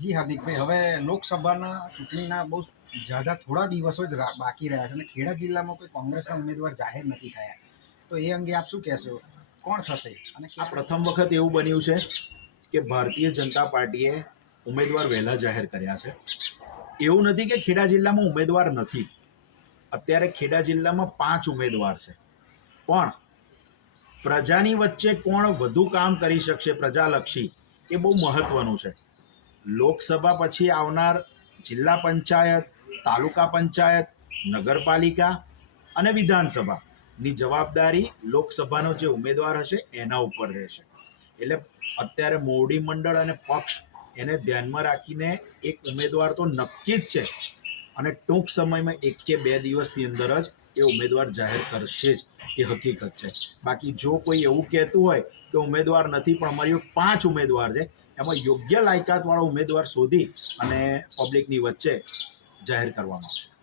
જી હાર્દિકભાઈ હવે લોકસભાના ચૂંટણીના બહુ ઝાઝા થોડા દિવસો જ બાકી રહ્યા છે અને ખેડા જિલ્લામાં કોઈ કોંગ્રેસના ઉમેદવાર જાહેર નથી થયા. તો એ અંગે આપ શું કહેશો? કોણ થશે? અને આ પ્રથમ વખત એવું બન્યું છે કે ભારતીય જનતા પાર્ટીએ ઉમેદવાર વહેલા જાહેર કર્યા છે. એવું નથી કે ખેડા જિલ્લામાં ઉમેદવાર નથી. અત્યારે ખેડા જિલ્લામાં પાંચ ઉમેદવાર છે. પણ પ્રજાની વચ્ચે કોણ વધુ કામ કરી શકશે પ્રજાલક્ષી એ બહુ મહત્વનું છે. લોકસભા પછી આવનાર જિલ્લા પંચાયત, તાલુકા પંચાયત, નગરપાલિકા અને વિધાનસભાની જવાબદારી લોકસભાનો જે ઉમેદવાર હશે એના ઉપર રહેશે. એટલે અત્યારે મોવડી મંડળ અને પક્ષ એને ધ્યાનમાં રાખીને એક ઉમેદવાર તો નક્કી જ છે. અને ટૂંક સમયમાં એક કે બે દિવસની અંદર જ એ ઉમેદવાર જાહેર કરશે જ. એ હકીકત છે. બાકી જો કોઈ એવું કહેતું હોય કે ઉમેદવાર નથી, પણ અમારી પાંચ ઉમેદવાર છે, એમાં યોગ્ય લાયકાતવાળો ઉમેદવાર શોધી અને પબ્લિકની વચ્ચે જાહેર કરવામાં આવશે.